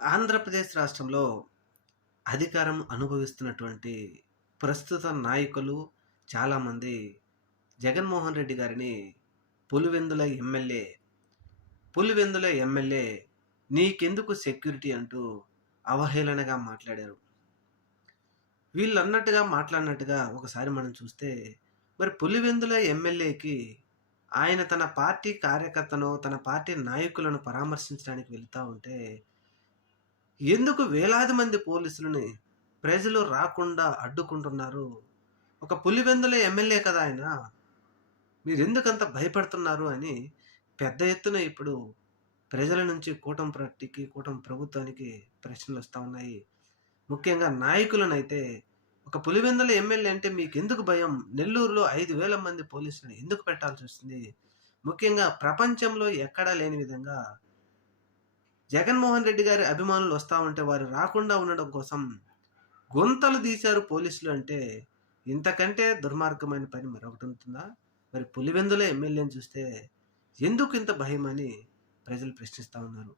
ఆంధ్రప్రదేశ్ రాష్ట్రంలో అధికారం అనుభవిస్తున్నటువంటి ప్రస్తుత నాయకులు చాలామంది జగన్మోహన్ రెడ్డి గారిని పులివెందుల ఎమ్మెల్యే, పులివెందుల ఎమ్మెల్యే నీకెందుకు సెక్యూరిటీ అంటూ అవహేళనగా మాట్లాడారు. వీళ్ళన్నట్టుగా మాట్లాడినట్టుగా ఒకసారి మనం చూస్తే మరి పులివెందుల ఎమ్మెల్యేకి ఆయన తన పార్టీ కార్యకర్తను, తన పార్టీ నాయకులను పరామర్శించడానికి వెళ్తా ఉంటే ఎందుకు వేలాది మంది పోలీసులని ప్రజలు రాకుండా అడ్డుకుంటున్నారు? ఒక పులివెందుల ఎమ్మెల్యే కదా ఆయన. మీరెందుకంత భయపడుతున్నారు అని పెద్ద ఎత్తున ఇప్పుడు ప్రజల నుంచి కూటమి పార్టీకి, కూటమి ప్రభుత్వానికి ప్రశ్నలొస్తా ఉన్నాయి. ముఖ్యంగా నాయకులనైతే ఒక పులివెందుల ఎమ్మెల్యే అంటే మీకెందుకు భయం? నెల్లూరులో 5,000 మంది పోలీసులని ఎందుకు పెట్టాల్సొస్తుంది? ముఖ్యంగా ప్రపంచంలో ఎక్కడా లేని విధంగా జగన్మోహన్ రెడ్డి గారి అభిమానులు వస్తా ఉంటే వారు రాకుండా ఉండడం కోసం గుంతలు తీశారు పోలీసులు అంటే ఇంతకంటే దుర్మార్గమైన పని మరొకటి ఉంటుందా? మరి పులివెందుల ఎమ్మెల్యేని చూస్తే ఎందుకు ఇంత భయమని ప్రజలు ప్రశ్నిస్తా ఉన్నారు.